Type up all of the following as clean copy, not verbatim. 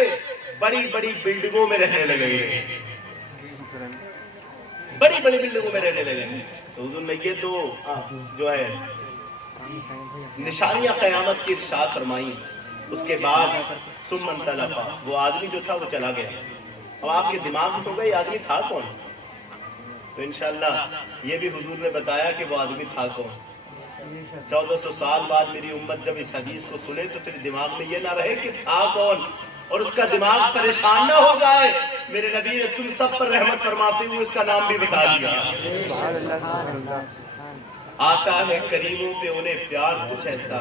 گئے, بڑی بڑی بلڈنگوں میں رہنے لگے, بڑی بڑی بلڈنگوں میں رہنے لگے. تو حضور نے یہ تو جو ہے نشانیاں قیامت کی ارشاد فرمائی. اس کے بعد ثم انطلق, وہ آدمی جو تھا وہ چلا گیا. اب آپ کے دماغ میں ہوگا یہ آدمی تھا کون؟ تو انشاءاللہ یہ بھی حضور نے بتایا کہ وہ آدمی تھا کون. 1400 سال بعد میری امت جب اس حدیث کو سنے تو پھر دماغ میں یہ نہ رہے کہ تھا کون, اور اس کا دماغ پریشان نہ ہو جائے. میرے نبی نے تم سب پر رحمت فرماتے ہوئے اس کا نام بھی بتا دیا. آتا ہے کریموں پہ انہیں پیار کچھ ایسا,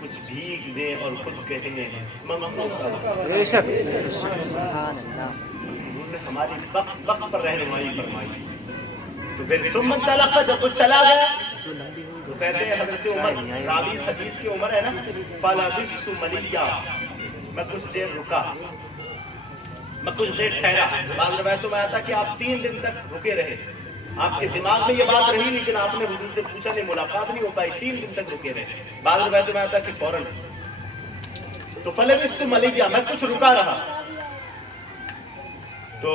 کچھ بھیگ دیں اور خود کہیں بے شک. ہماری وقت پر رہنمائی فرمائی. تو پھر ثم انطلق, جب وہ چلا گیا تو کہتے ہیں حضرت عمر, راوی اس حدیث کی عمر ہے نا, فلبثت ملیا, میں کچھ دیر رکا, میں کچھ دیر ٹھہرا. بعض روایتوں میں آتا کہ آپ 3 دن تک رکے رہے. آپ کے دماغ میں یہ بات رہی لیکن آپ نے حضور سے پوچھا نہیں, ملاقات نہیں ہو پائی, 3 دن تک رکے رہے. بعض روایتوں میں آتا کہ فوراً. تو فلبثت ملیا, میں کچھ رکا رہا. تو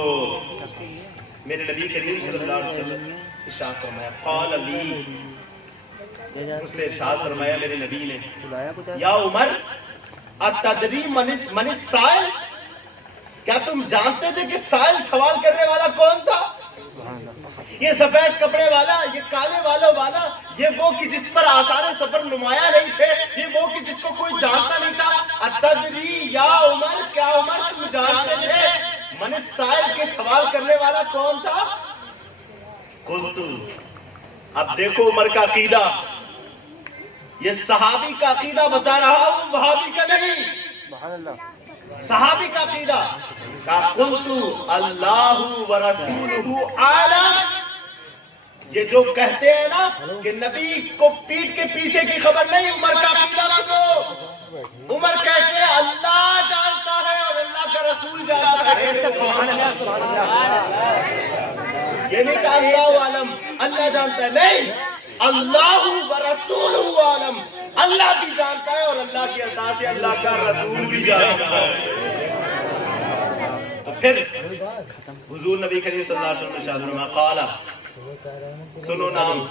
میرے نبی کریم صلی اللہ علیہ وسلم ارشاد فرمایا, قال لی, مجھ سے ارشاد فرمایا میرے نبی نے, یا عمر اتدری من السائل, کیا تم جانتے تھے کہ سائل سوال کرنے والا کون تھا؟ یہ سفید کپڑے والا, یہ کالے والوں والا, یہ وہ کہ جس پر آثار سفر نمایاں نہیں تھے, یہ وہ کہ جس کو کوئی جانتا نہیں تھا. اتدری یا عمر, کیا عمر تم جانتے تھے من السائل کے سوال کرنے والا کون تھا؟ قلت, اب دیکھو عمر کا عقیدہ, یہ صحابی کا عقیدہ بتا رہا ہوں, وہابی کا نہیں, صحابی کا عقیدہ. قلت اللہ ورسولہ اعلم, یہ جو کہتے ہیں نا کہ نبی کو پیٹ کے پیچھے کی خبر نہیں, عمر کا عقیدہ سنو. عمر کہتے ہیں اللہ جانتا ہے اور اللہ کا رسول جانتا ہے. یہ نہیں کہا اللہ عالم, اللہ جانتا ہے, نہیں, اللہ ورسولہ عالم, اللہ بھی جانتا ہے اور اللہ کی عطا سے اللہ کا رسول بھی جانتا ہے. تو پھر حضور نبی کریم صلی اللہ علیہ وسلم نے ارشاد فرمایا, قال, سنو نام,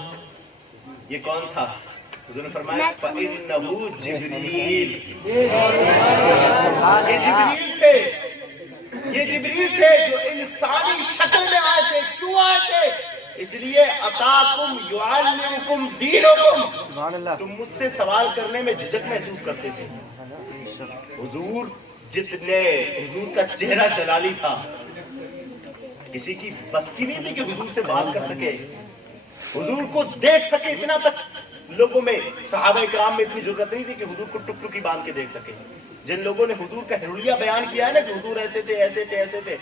یہ کون تھا؟ حضور نے فرمایا فَإِنَّهُ جبریل, یہ جبریل تھے, یہ جبریل تھے جو انسانی شکل میں آئے تھے. کیوں آئے تھے؟ اس لیے اتاکم یعلمکم دینکم, تم مجھ سے سوال کرنے میں جھجک محسوس کرتے تھے. حضور حضور کا چہرہ جلالی تھا, کسی کی بس کی نہیں تھی کہ حضور سے بات کر سکے, حضور کو دیکھ سکے. اتنا تک لوگوں میں, صحابہ کرام میں اتنی ضرورت نہیں تھی کہ حضور کو ٹک ٹکی باندھ کے دیکھ سکے. جن لوگوں نے حضور کا حلیہ بیان کیا ہے نا کہ حضور ایسے تھے ایسے تھے ایسے تھے,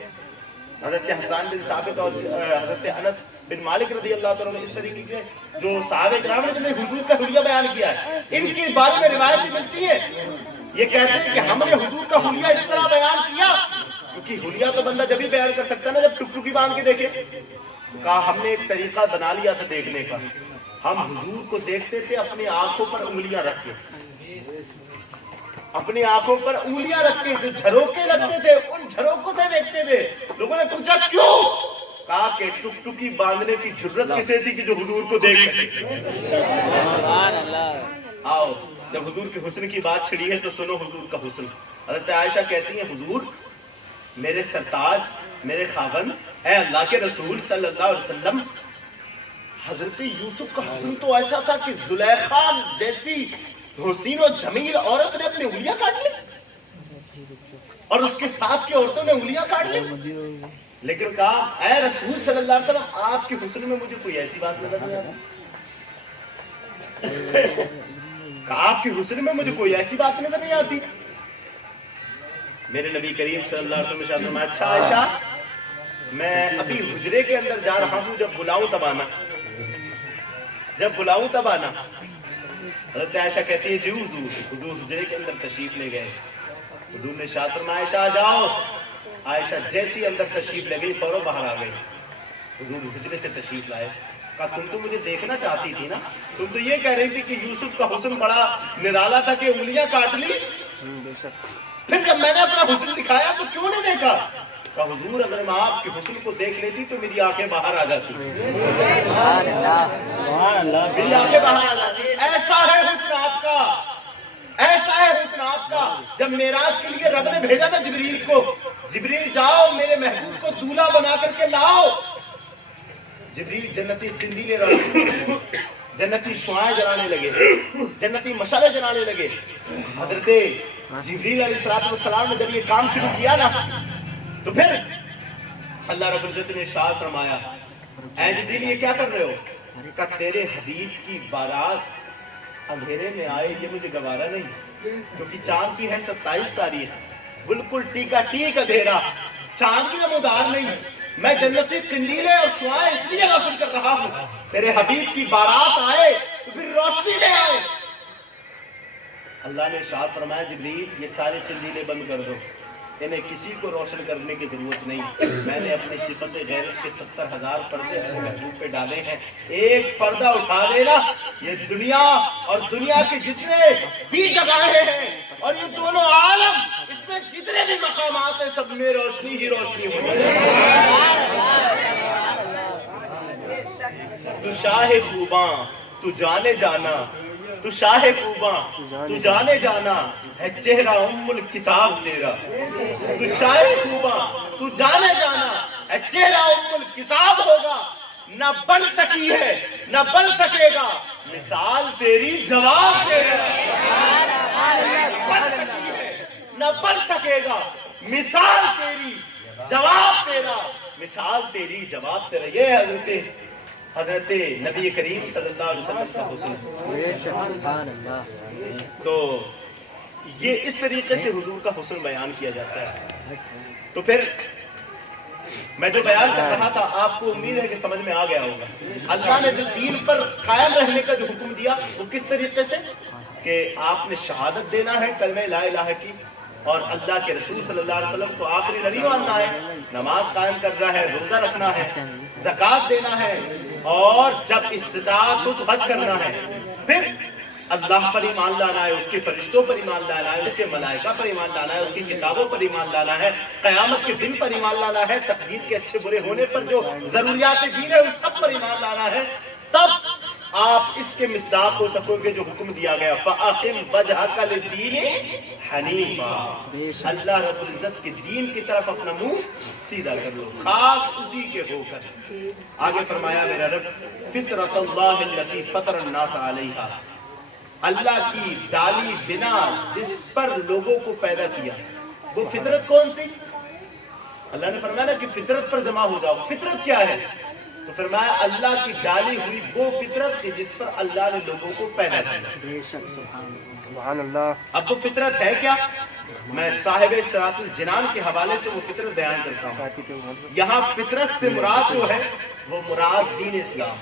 حضرت حسان بن ثابت اور حضرت انس بن مالک رضی اللہ تعالیٰ عنہ, اس طریقے کے جو صحابہ کرام نے جنہوں نے حضور کا حلیہ بیان کیا ہے, ان کے بارے میں روایت ملتی ہے. یہ کہتے ہیں کہ ہم نے حضور کا حلیہ اس طرح بیان کیا, کیونکہ حلیہ تو بندہ جب ہی بیان کر سکتا ہے نا جب ٹک ٹکی باندھ کے دیکھے. کہا ہم نے ایک طریقہ بنا لیا تھا دیکھنے کا, ہم حضور کو دیکھتے تھے اپنی آنکھوں پر انگلیاں رکھ کے, اپنی آنکھوں پر انگلیاں رکھ کے, جو جھروکے لگتے تھے ان جھروکوں سے دیکھتے تھے. لوگوں نے پوچھا کیوں؟ کہا کہ ٹک ٹکی باندھنے کی جرت کسے تھی کہ جو حضور کو دیکھ سکے. آؤ, جب حضور کے حسن کی بات چھڑی ہے تو سنو حضور کا حسن. حضرت عائشہ کہتی ہیں حضور میرے سرتاج, میرے خاوند, اے اللہ کے رسول صلی اللہ علیہ وسلم, حضرت یوسف کا حسن تو ایسا تھا کہ زلیخا جیسی حسین و جمیل عورت نے اپنی انگلیاں کاٹ لی, اور اس کے ساتھ کی عورتوں نے انگلیاں کاٹ لی. لیکن کہا اے رسول صلی اللہ علیہ وسلم, آپ کے حسن میں مجھے کوئی ایسی بات نظر نہیں آتی. کہا آپ کے حسن میں مجھے کوئی ایسی بات نظر نہیں آتی. میرے نبی کریم صلی اللہ علیہ وسلم نے فرمایا اچھا عائشہ, میں ابھی حجرے کے اندر جا رہا ہوں, جب بلاؤں تب آنا, جب بلاؤں تب آنا. حضرت عائشہ کہتی ہے جی حضور حجرے کے اندر تشریف لے گئے. حضور نے ارشاد فرمایا عائشہ آ جاؤ. عائشہ جیسی اندر تشریف لے گئی فوراً باہر آ گئی. حضور حجرے سے تشریف لائے. کہا تم تو مجھے دیکھنا چاہتی تھی نا, تم تو یہ کہہ رہی تھی کہ یوسف کا حسن بڑا نرالا تھا کہ انگلیاں کاٹ لی. پھر جب میں نے اپنا حسن دکھایا تو کیوں نہیں دیکھا؟ کہا حضور اگر میں آپ کے حسن کو دیکھ لیتی تو میری آنکھیں باہر آ جاتی، میری آنکھیں باہر آ جاتی۔ ایسا ہے حسن آپ کا، ایسا ہے حسن آپ کا۔ جب معراج کے لیے رب نے بھیجا تھا جبریل کو، جبریل جاؤ میرے محبوب کو دولہا بنا کر کے لاؤ، جبریل جنتی قندیلیں روشن، جنتی شعاعیں جلانے لگے، جنتی مشعلیں جلانے لگے۔ حضرت جبریل علیہ السلام نے جب یہ کام شروع کیا نا تو پھر اللہ رب العزت نے ارشاد فرمایا اے جبریل یہ کیا کر رہے ہو؟ کہا تیرے حبیب کی بارات اندھیرے میں آئے یہ مجھے گوارا نہیں، کیونکہ چاند کی ہے 27 تاریخ، بالکل ٹیکا ٹیک اندھیرا، چاند بھی نمودار نہیں، میں جنتی قندیلیں اور شعاعیں اس لیے روشن کر رہا ہوں تیرے حبیب کی بارات آئے تو پھر روشنی میں آئے۔ اللہ نے ارشاد فرمایا جبریل یہ سارے قندیلیں بند کر دو، انہیں کسی کو روشن کرنے کی ضرورت نہیں، میں نے اپنی صفت غیرت کے 70,000 پردے اپنے محبوب پہ ڈالے ہیں، ایک پردہ اٹھا دینا یہ دنیا اور دنیا کے جتنے بھی جگہیں ہیں اور یہ دونوں عالم اس میں جتنے بھی مقامات ہیں سب میں روشنی ہی روشنی ہو جائے۔ تو شاہ خوباں تو جانے جانا، تو شاہ خوباں تو جانے جانا ہے چہرہ ام الکتاب تیرا، تو شاہ خوباں تو جانے جانا ہے چہرہ ام الکتاب ہوگا، نہ بن سکی ہے نہ بن سکے گا مثال تیری جواب تیرا، بن سکی ہے نہ بن سکے گا مثال تیری جواب تیرا، مثال تیری جواب تیرا۔ یہ حضرت نبی کریم صلی اللہ علیہ وسلم کا حسن۔ تو یہ اس طریقے سے حضور کا حسن بیان کیا جاتا ہے۔ تو پھر میں جو بیان کر رہا تھا آپ کو امید ہے کہ سمجھ میں آ گیا ہوگا۔ اللہ نے جو دین پر قائم رہنے کا جو حکم دیا وہ کس طریقے سے کہ آپ نے شہادت دینا ہے کلمہ لا الہ کی، اور اللہ کے رسول صلی اللہ علیہ وسلم کو آخری نبی ماننا ہے، نماز قائم کرنا ہے، روزہ رکھنا ہے، زکوٰۃ دینا ہے، اور جب استطاعت ہو تو حج کرنا ہے، پھر اللہ پر ایمان لانا ہے، اس کے فرشتوں پر ایمان لانا ہے، اس کے ملائکہ پر ایمان لانا ہے، اس کی کتابوں پر ایمان لانا ہے، قیامت کے دن پر ایمان لانا ہے، تقدیر کے اچھے برے ہونے پر جو ضروریات دین ہے اس سب پر ایمان لانا ہے، تب آپ اس کے مصداق ہو سکو گے جو حکم دیا گیا فَأَقِمْ وَجْهَكَ لِلدِّينِ حَنِيفًا، اللہ رب العزت کے دین کی طرف اپنا منہ سیدھا کر لو، خاص اسی کے ہو کر۔ آگے فرمایا میرا رب فطرت اللہ التي فطر الناس علیہا، اللہ کی ڈالی بنا جس پر لوگوں کو پیدا کیا، وہ فطرت کون سی؟ اللہ نے فرمایا نا کہ فطرت پر جمع ہو جاؤ، فطرت کیا ہے؟ تو فرمایا اللہ کی ڈالی ہوئی وہ فطرت کہ جس پر اللہ نے لوگوں کو پیدا کیا۔ سبحان اللہ۔ اب وہ فطرت ہے کیا؟ میں صاحب صراط الجنان کے حوالے سے وہ فطرت بیان کرتا ہوں۔ یہاں فطرت سے مراد جو ہے وہ مراد دین اسلام۔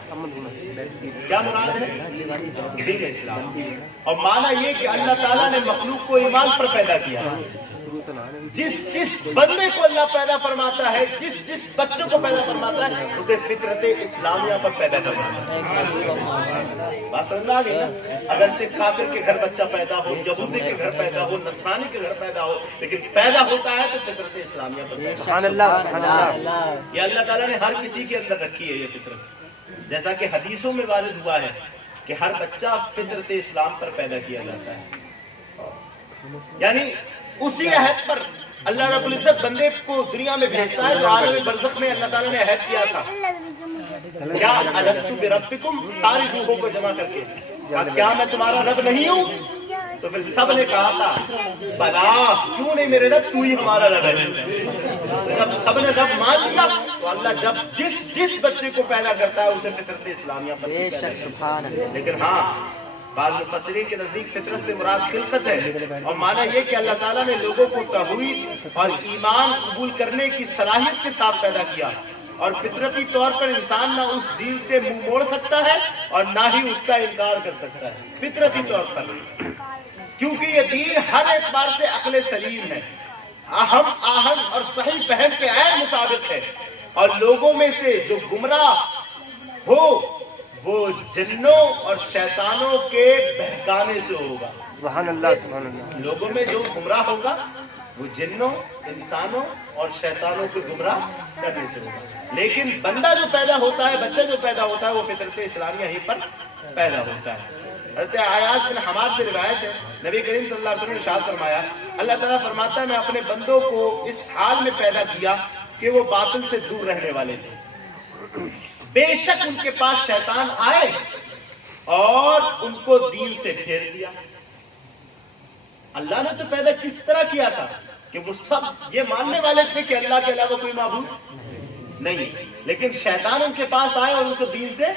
کیا مراد ہے؟ دین اسلام۔ اور معنی یہ کہ اللہ تعالیٰ نے مخلوق کو ایمان پر پیدا کیا، جس جس بندے کو اللہ پیدا فرماتا ہے، جس جس بچوں کو پیدا فرماتا ہے اسے فطرت اسلامیہ پر پیدا کرواتا ہے۔ بات سمجھ میں آ گئی نا؟ اگرچہ کافر کے گھر بچہ پیدا ہو، یہودی کے گھر پیدا ہو، نصرانی کے گھر پیدا ہو، لیکن پیدا ہوتا ہے تو فطرت اسلامیہ پر۔ سبحان اللہ، سبحان اللہ۔ یہ اللہ تعالیٰ نے ہر کسی کے اندر رکھی ہے یہ فطرت، جیسا کہ حدیثوں میں وارد ہوا ہے کہ ہر بچہ فطرت اسلام پر پیدا کیا جاتا ہے، یعنی اسی عہد پر اللہ رب العزت بندے کو دنیا میں بھیجتا ہے جو عالم برزخ میں اللہ تعالیٰ نے عہد کیا تھا، کیا الستو بربکم، ساری روحوں کو جمع کر کے کیا میں تمہارا رب نہیں ہوں؟ تو پھر سب نے کہا تھا بلا، کیوں نہیں میرے رب، تو ہی ہمارا رب ہے۔ جب سب نے رب مان لیا تو اللہ جب جس جس بچے کو پیدا کرتا ہے اسے فطرت اسلامیہ پر پیدا کرتا ہے۔ لیکن ہاں بعض مفسرین کے نزدیک فطرت سے مراد خلقت ہے، اور معنی یہ کہ اللہ تعالیٰ نے لوگوں کو توحید اور ایمان قبول کرنے کی صلاحیت کے ساتھ پیدا کیا، اور فطرتی طور پر انسان نہ اس دین سے منہ موڑ سکتا ہے اور نہ ہی اس کا انکار کر سکتا ہے، فطرتی طور پر، کیونکہ یہ دین ہر اعتبار سے عقل سلیم ہے، اہم آہن اور صحیح فہم کے عین مطابق ہے، اور لوگوں میں سے جو گمراہ ہو وہ جنوں اور شیطانوں کے بہکانے سے ہوگا۔ سبحان اللہ، سبحان اللہ۔ لوگوں میں جو گمراہ ہوگا وہ جنوں، انسانوں اور شیطانوں کو گمراہ کرنے سے ہوگا۔ لیکن بندہ جو پیدا ہوتا ہے، بچہ جو پیدا ہوتا ہے، وہ فطرت اسلامیہ ہی پر پیدا ہوتا ہے۔ حضرت عیاض بن حمار سے روایت ہے، نبی کریم صلی اللہ علیہ وسلم نے ارشاد فرمایا، اللہ تعالیٰ فرماتا ہے میں اپنے بندوں کو اس حال میں پیدا کیا کہ وہ باطل سے دور رہنے والے تھے، بے شک ان کے پاس شیطان آئے اور ان کو دین سے پھیر دیا۔ اللہ نے تو پیدا کس طرح کیا تھا کہ وہ سب یہ ماننے والے تھے کہ اللہ کے علاوہ کوئی معبود نہیں، لیکن شیطان ان کے پاس آئے اور ان کو دین سے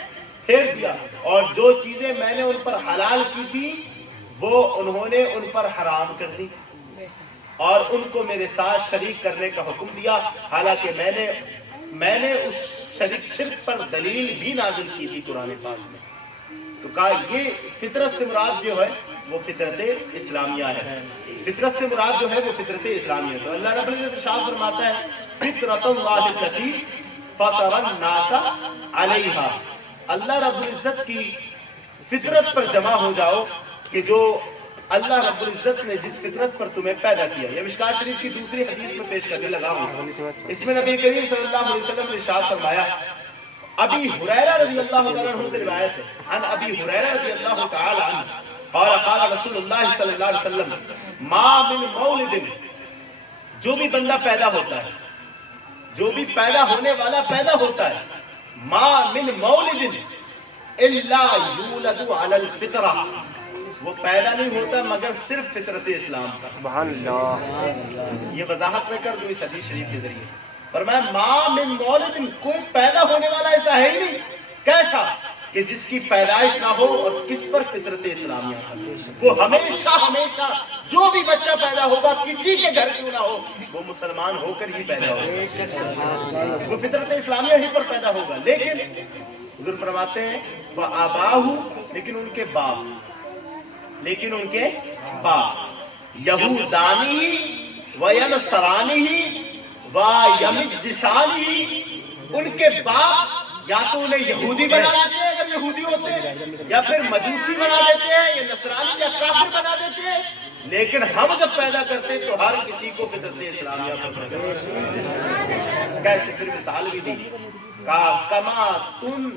پھیر دیا، اور جو چیزیں میں نے ان پر حلال کی تھی وہ انہوں نے ان پر حرام کر دی، اور ان کو میرے ساتھ شریک کرنے کا حکم دیا، حالانکہ میں نے اس شرک پر دلیل بھی نازل کی تھی قرآن پاک میں۔ تو کہا یہ فطرت سے مراد جو ہے وہ فطرت اسلامیہ ہے، فطرت سے مراد جو ہے وہ فطرت اسلامیہ ہے۔ تو اللہ رب العزت ارشاد فرماتا ہے فطرت اللہ التی فطر الناس علیہا، اللہ رب العزت کی فطرت پر جمع ہو جاؤ کہ جو اللہ رب العزت نے جس فطرت پر تمہیں پیدا کیا۔ یہ مشکوٰۃ شریف کی دوسری حدیث میں پیش کرنے لگا ہوں، اس میں نبی کریم صلی اللہ علیہ وسلم نے ارشاد فرمایا، ابی ہریرہ رضی اللہ تعالیٰ عنہ سے روایت ہے، عن ابی ہریرہ رضی اللہ تعالیٰ عنہ قال قال رسول اللہ صلی اللہ علیہ وسلم ما من مولد، جو بھی بندہ پیدا ہوتا ہے، جو بھی پیدا ہونے والا پیدا ہوتا ہے، ما من مولد الا یولد علی الفطرہ، وہ پیدا نہیں ہوتا مگر صرف فطرت اسلام کا۔ سبحان اللہ۔ یہ وضاحت میں کر دوں اس حدیث شریف کے ذریعے، فرمایا ما من مولد، کوئی پیدا ہونے والا ایسا ہے ہی نہیں، کیسا کہ جس کی پیدائش نہ ہو اور کس پر فطرت اسلامیہ پر، وہ ہمیشہ جو بھی بچہ پیدا ہوگا کسی کے گھر کیوں نہ ہو وہ مسلمان ہو کر ہی پیدا ہوگا، وہ فطرت اسلامیہ ہی پر پیدا ہوگا۔ لیکن حضور فرماتے ہیں وَآبَاهُ، لیکن ان کے باپ یہودانی وینصرانی ویمجسانی، ان کے باپ یا تو انہیں یہودی بنا دیتے ہیں اگر یہودی ہوتے ہیں، یا پھر مجوسی بنا دیتے ہیں، یا نصرانی یا کافر بنا دیتے ہیں، لیکن ہم جب پیدا کرتے ہیں تو ہر کسی کو فطرت اسلامیہ پر پیدا کرتے ہیں۔ کیسے؟ پھر مثال بھی دی، کہا کما تم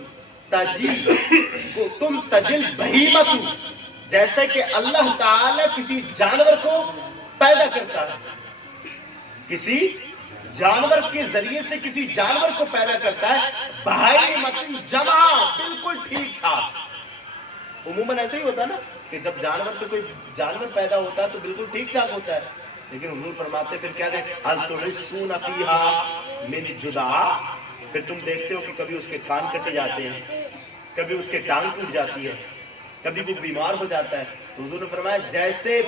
تجل بہیمت، جیسے کہ اللہ تعالی کسی جانور کو پیدا کرتا ہے، کسی جانور کے ذریعے سے کسی جانور کو پیدا کرتا ہے، بہیمۃ جمع، بالکل ٹھیک ٹھاک۔ عموماً ایسا ہی ہوتا ہے نا کہ جب جانور سے کوئی جانور پیدا ہوتا ہے تو بالکل ٹھیک ٹھاک ہوتا ہے، لیکن حضور فرماتے پھر کیا دیکھ هل تحسون فیہا من جدع، پھر تم دیکھتے ہو کہ کبھی اس کے کان کٹے جاتے ہیں، کبھی اس کے ٹانگ ٹوٹ جاتی ہے، کبھی وہ بیمار ہو جاتا ہے۔ تو حضور نے فرمایا جیسے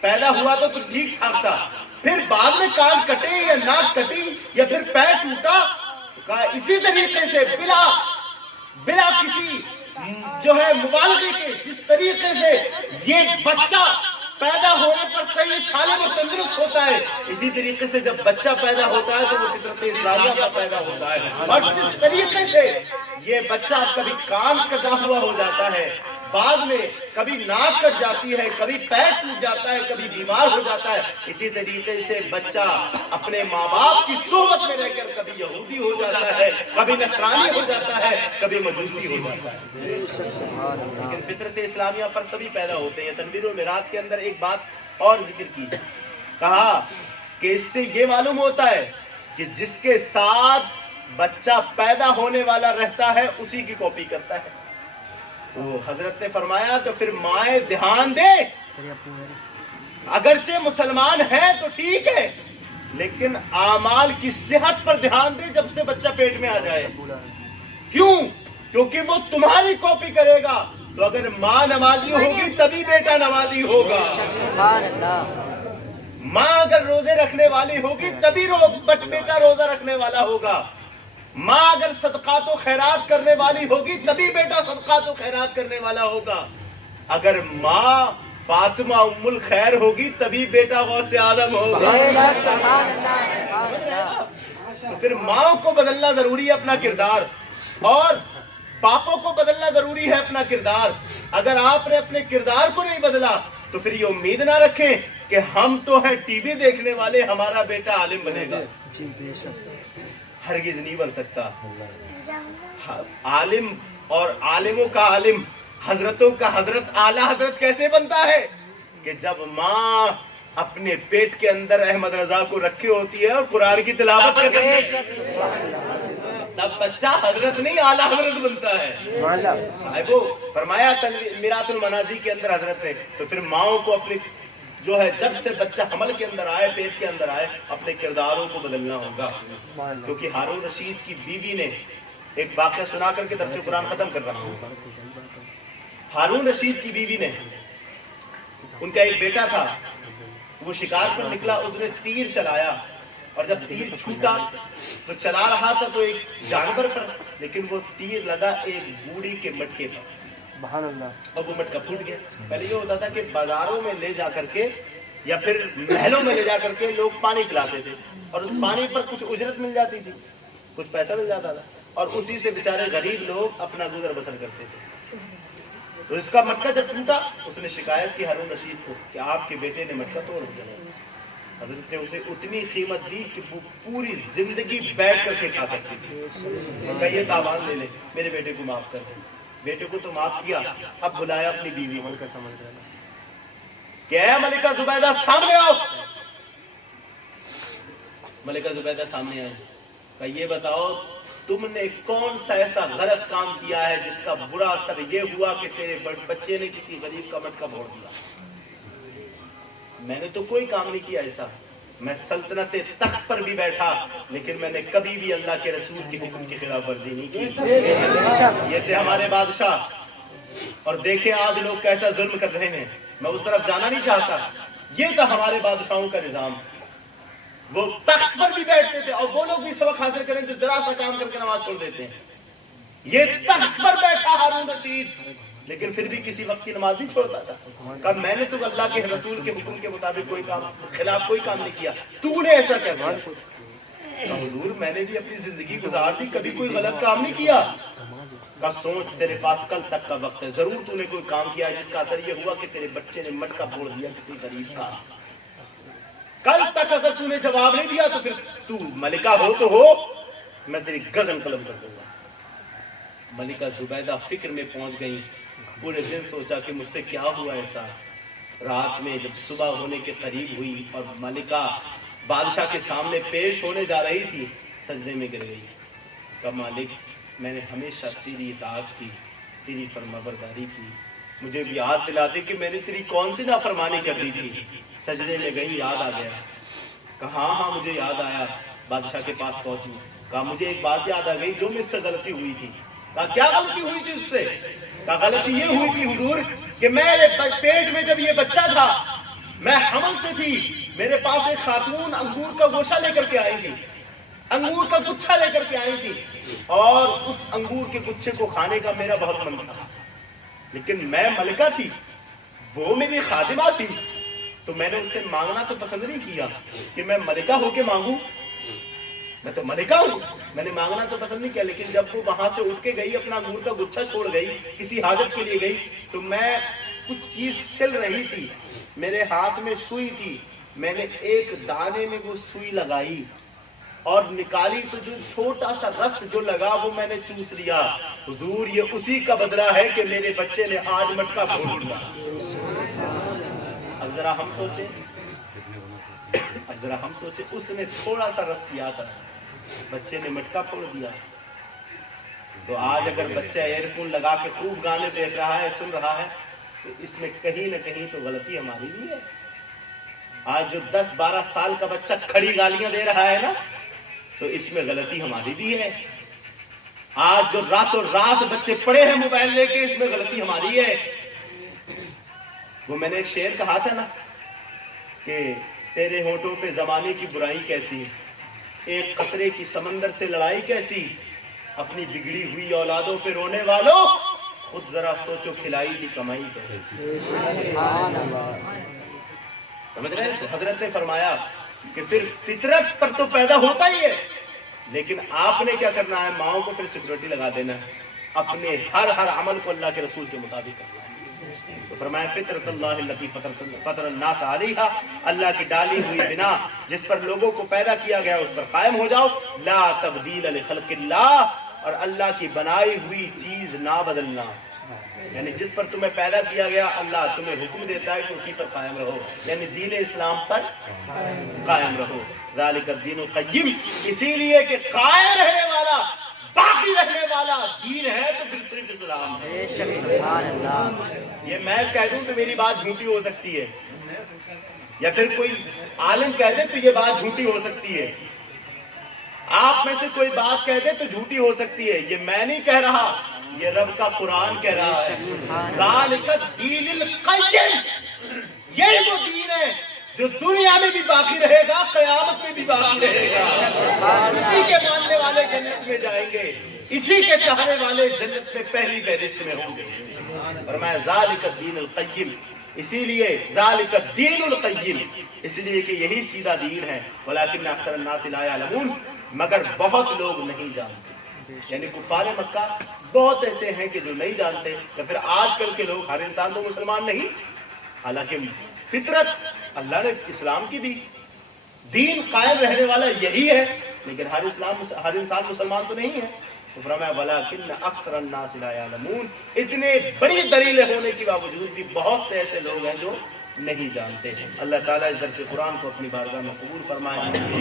پیدا ہوا تو ٹھیک ٹھاک تھا، پھر بعد میں کان کٹے یا ناک کٹی یا پھر پیر ٹوٹا، کہا اسی طریقے سے بلا کسی جو ہے مبالغے کے، جس طریقے سے یہ بچہ پیدا ہونے پر صحیح سالم اور تندرست ہوتا ہے، اسی طریقے سے جب بچہ پیدا ہوتا ہے تو وہ فطرت اسلامیہ کا پیدا ہوتا ہے۔ اور جس طریقے سے یہ بچہ کبھی کان کٹا ہوا ہو جاتا ہے، بعد میں کبھی ناک کٹ جاتی ہے، کبھی پیر ٹوٹ جاتا ہے، کبھی بیمار ہو جاتا ہے، اسی طریقے سے بچہ اپنے ماں باپ کی صحبت میں رہ کر کبھی یہودی ہو جاتا ہے، کبھی نصرانی ہو جاتا ہے، کبھی مجوسی ہو جاتا ہے۔ لیکن فطرت اسلامیہ پر سبھی پیدا ہوتے ہیں۔ تنویر المراج کے اندر ایک بات اور ذکر کی، کہا کہ اس سے یہ معلوم ہوتا ہے کہ جس کے ساتھ بچہ پیدا ہونے والا رہتا ہے اسی کی کاپی کرتا ہے۔ تو حضرت نے فرمایا تو پھر مائیں دھیان دے، اگرچہ مسلمان ہے تو ٹھیک ہے، لیکن اعمال کی صحت پر دھیان دے جب سے بچہ پیٹ میں آ جائے۔ کیوں؟ کیونکہ وہ تمہاری کاپی کرے گا، تو اگر ماں نمازی ہوگی تبھی بیٹا نمازی ہوگا، ماں اگر روزے رکھنے والی ہوگی تبھی بیٹا روزہ رکھنے والا ہوگا، ماں اگر صدقات و خیرات کرنے والی ہوگی تبھی بیٹا صدقات و خیرات کرنے والا ہوگا، اگر ماں فاطمہ ام الخیر ہوگی تبھی بیٹا غوث اعظم ہوگا۔ تو پھر ماں کو بدلنا ضروری ہے اپنا کردار، اور پاپوں کو بدلنا ضروری ہے اپنا کردار۔ اگر آپ نے اپنے کردار کو نہیں بدلا تو پھر یہ امید نہ رکھیں کہ ہم تو ہیں ٹی وی دیکھنے والے, ہمارا بیٹا عالم بنے گا. ہرگز نہیں بن سکتا. عالم اور عالموں کا عالم, حضرتوں کا حضرت, اعلیٰ حضرت کیسے بنتا ہے کہ جب ماں اپنے پیٹ کے اندر احمد رضا کو رکھی ہوتی ہے اور قرآن کی تلاوت کرتی ہے, تب بچہ حضرت نہیں اعلیٰ حضرت بنتا ہے. صاحبو فرمایا میرات المنازی کے اندر حضرت ہے. تو پھر ماؤں کو اپنی جو ہے جب سے بچہ حمل کے اندر آئے, پیٹ کے اندر آئے, اپنے کرداروں کو بدلنا ہوگا. کیونکہ ہارون رشید کی بیوی نے ایک واقعہ سنا کر کے درس قرآن ختم کر رہا ہوں. ہارون رشید کی بیوی نے, ان کا ایک بیٹا تھا, وہ شکار پر نکلا, اس نے تیر چلایا, اور جب تیر چھوٹا تو چلا رہا تھا تو ایک جانور پر, لیکن وہ تیر لگا ایک بوڑھی کے مٹکے پر. سبحان اللہ. اور وہ مٹکا پھوٹ گیا. پہلے یہ ہوتا تھا کہ بازاروں میں لے جا کر کے یا پھر محلوں میں لے جا کر کے لوگ پانی پلاتے تھے, اور اس پانی پر کچھ اجرت مل جاتی تھی, کچھ پیسہ مل جاتا تھا, اور اسی سے بیچارے غریب لوگ اپنا گزر بسر کرتے تھے. تو اس کا مٹکا جب ٹوٹا, اس نے شکایت کی ہارون رشید کو کہ آپ کے بیٹے نے مٹکا توڑ دیا. حضرت نے اسے اتنی قیمت دی کہ وہ پوری زندگی بیٹھ کر کے کھا سکتی تھی. کہ یہ تاوان لے لے, میرے بیٹے کو معاف کر دیں. بیٹے کو تو معاف کیا, اب بلایا اپنی بیوی کو, کہ اے ملکہ زبیدہ سامنے آؤ. ملکہ زبیدہ سامنے آئی. کہ یہ بتاؤ تم نے کون سا ایسا غلط کام کیا ہے جس کا برا اثر یہ ہوا کہ تیرے بچے نے کسی غریب کا مٹکا پھوڑ دیا؟ میں نے تو کوئی کام نہیں کیا ایسا, میں سلطنت تخت پر بھی بیٹھا, لیکن میں نے کبھی بھی اللہ کے رسول کے حکم کی خلاف ورزی نہیں کی. یہ تھے ہمارے بادشاہ, اور دیکھیں آج لوگ کیسا ظلم کر رہے ہیں. میں اس طرف جانا نہیں چاہتا. یہ تھا ہمارے بادشاہوں کا نظام. وہ تخت پر بھی بیٹھتے تھے, اور وہ لوگ بھی سبق حاصل کریں جو ذرا سا کام کر کے نماز چھوڑ دیتے ہیں. یہ تخت پر بیٹھا ہارون رشید, لیکن پھر بھی کسی وقت کی نماز نہیں چھوڑتا تھا. کہا میں نے تو اللہ کے رسول کے حکم کے مطابق کوئی کام خلاف کوئی کام نہیں کیا, تو نے ایسا کیا کیا؟ حضور میں نے بھی اپنی زندگی گزار دی, کبھی کوئی غلط کام نہیں کیا. کا سوچ, تیرے پاس کل تک کا وقت ہے, ضرور تو نے کوئی کام کیا جس کا اثر یہ ہوا کہ تیرے بچے نے مٹکا پھوڑ دیا کسی غریب کا. کل تک اگر تو نے جواب نہیں دیا تو پھر تو ملکہ ہو تو ہو, میں تیری گردن قلم کر دوں گا. ملکہ زبیدہ فکر میں پہنچ گئی. پورے دن سوچا کہ مجھ سے کیا ہوا ایسا. رات میں جب صبح ہونے کے قریب ہوئی اور ملکہ بادشاہ کے سامنے پیش ہونے جا رہی تھی, سجدے میں گر گئی. کہا مالک میں نے ہمیشہ تیری اطاعت کی, تیری فرمانبرداری کی, مجھے بھی یاد دلاتے کہ میں نے تیری کون سی نافرمانی کر دی تھی. سجدے میں گئی, یاد آ گیا. کہا ہاں مجھے یاد آیا. بادشاہ کے پاس پہنچی. کہا مجھے ایک بات یاد آ گئی جو مجھ سے غلطی ہوئی تھی. کہا کیا غلطی ہوئی تھی اس سے؟ کہا غلطی یہ ہوئی تھی حضور کہ میرے پیٹ میں جب یہ بچہ تھا, میں حمل سے تھی, میرے پاس ایک خاتون انگور کا گوشہ لے کر کے آئی تھی, انگور کا گچھا لے کر کے آئی تھی, اور اس انگور کے گچھے کو کھانے کا میرا بہت من تھا, لیکن میں ملکہ تھی, وہ میری خادمہ تھی, تو میں نے اس سے مانگنا تو پسند نہیں کیا کہ میں ملکہ ہو کے مانگوں. میں تو ملکہ ہوں, میں نے مانگنا تو پسند نہیں کیا. لیکن جب وہ وہاں سے اٹھ کے گئی, اپنا انگور کا گچھا چھوڑ گئی, کسی حاجت کے لیے گئی, تو میں کچھ چیز سل رہی تھی, میرے ہاتھ میں سوئی تھی, میں نے ایک دانے میں وہ سوئی لگائی اور نکالی, تو جو چھوٹا سا رس جو لگا وہ میں نے چوس لیا. حضور یہ اسی کا بدلہ ہے کہ میرے بچے نے آج مٹکا پھوڑ دیا. اب ذرا ہم سوچیں, اس نے تھوڑا سا رس کیا تھا, بچے نے مٹکا پھوڑ دیا. تو آج اگر بچہ ایئر فون لگا کے خوب گانے دیکھ رہا ہے, سن رہا ہے, تو اس میں کہیں نہ کہیں تو غلطی ہماری بھی ہے. آج جو 10-12 سال کا بچہ کھڑی گالیاں دے رہا ہے نا, تو اس میں غلطی ہماری بھی ہے. آج جو راتوں رات بچے پڑے ہیں موبائل لے کے, اس میں غلطی ہماری ہے. وہ میں نے ایک شعر کہا تھا نا کہ تیرے ہونٹوں پہ زمانے کی برائی کیسی, ایک قطرے کی سمندر سے لڑائی کیسی, اپنی بگڑی ہوئی اولادوں پہ رونے والوں, خود ذرا سوچو کھلائی کی کمائی کیسی. سمجھ رہے ہیں؟ تو حضرت نے فرمایا کہ پھر فطرت پر تو پیدا ہوتا ہی ہے, لیکن آپ نے کیا کرنا ہے, ماؤں کو پھر سیکورٹی لگا دینا ہے, اپنے ہر عمل کو اللہ کے رسول کے مطابق کرنا ہے. تو فرمایا فطرت اللہ التی فطر الناس علیہا، اللہ کی ڈالی ہوئی بنا جس پر لوگوں کو پیدا کیا گیا اس پر قائم ہو جاؤ، لا تبدیل لخلق اللہ، اور اللہ کی بنائی ہوئی چیز نہ بدلنا، یعنی جس پر تمہیں پیدا کیا گیا اللہ تمہیں حکم دیتا ہے کہ اسی پر قائم رہو، یعنی دین اسلام پر قائم رہو۔ ذالک الدین القیم، اسی لیے کہ قائم رہنے والا باقی رہنے والا دین ہے تو پھر صرف اسلام ہے۔ سبحان اللہ۔ یہ میں کہہ دوں تو میری بات جھوٹی ہو سکتی ہے، یا پھر کوئی عالم کہہ دے تو یہ بات جھوٹی ہو سکتی ہے، آپ میں سے کوئی بات کہہ دے تو جھوٹی ہو سکتی ہے، یہ میں نہیں کہہ رہا، یہ رب کا قرآن کہہ رہا ہے۔ ذالک الدین القیم، یہی وہ دین ہے جو دنیا میں بھی باقی رہے گا، قیامت میں بھی باقی رہے گا، اسی کے ماننے والے جنت میں جائیں گے، اسی کے چاہنے والے جنت میں پہلی فہرست میں ہوں گے۔ فرمایا ذالک الدین القیم، اسی لیے ذالک الدین القیم، اس لیے کہ یہی سیدھا دین ہے، ولکن اکثر الناس لا یعلمون، مگر بہت لوگ نہیں جانتے، یعنی کفار مکہ بہت ایسے ہیں کہ جو نہیں جانتے، یا پھر آج کل کے لوگ، ہر انسان تو مسلمان نہیں، حالانکہ فطرت اللہ نے اسلام کی دی، دین قائم رہنے والا یہی ہے، لیکن ہر انسان مسلمان تو نہیں ہے۔ تو فرمایا وَلَٰكِنَّ أَكْثَرَ النَّاسِ لَا يَعْلَمُونَ، اتنے بڑی دلیلیں ہونے کے باوجود بھی بہت سے ایسے لوگ ہیں جو نہیں جانتے ہیں۔ اللہ تعالیٰ اس درس قرآن کو اپنی بارگاہ میں قبول فرمائے۔